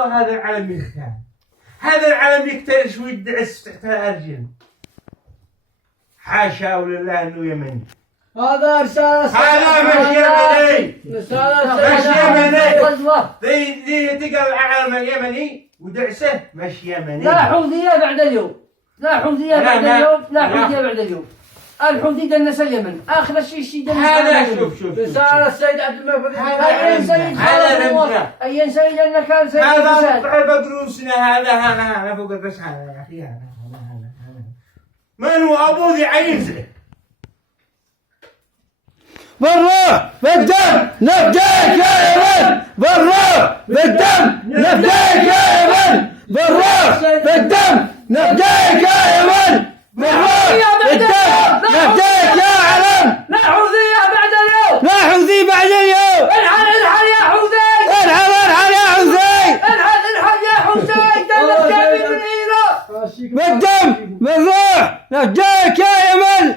والله هذا العلم يختار، هذا العلم يكترش ويدعس تحت الأرجل. حاشا ولله انه يمني. هذا رسالة هذا مش يمني، مش يمني. ذي تقرا العلم اليمني ودعسه مش يمني. لا حوثية بعد اليوم، لا حوثية بعد اليوم، لا حوثية بعد اليوم. الحوثي دنس اليمن، آخر شيء دنس هذا شوف رسالة السيد عبد الملك. هذا أي سيد أنك كان سيد هذا بقروسنا. هذا فوق الرسالة يا أخي. هذا من هو أبو ذي عينزه؟ بالروح بالدم نفديك يا يمن، بالروح بالدم نفديك يا يمن، بالروح بالدم نفديك يا يمن، بالروح بالدم نفديك يا علم. لا حوثية بعد اليوم، لا حوثي بعد اليوم. انحل انحل يا حوثي، انحل انحل يا حوثي، انحل انحل يا حوثي. دلت كامل من إيران بالدم بالروح نفديك يا يمن.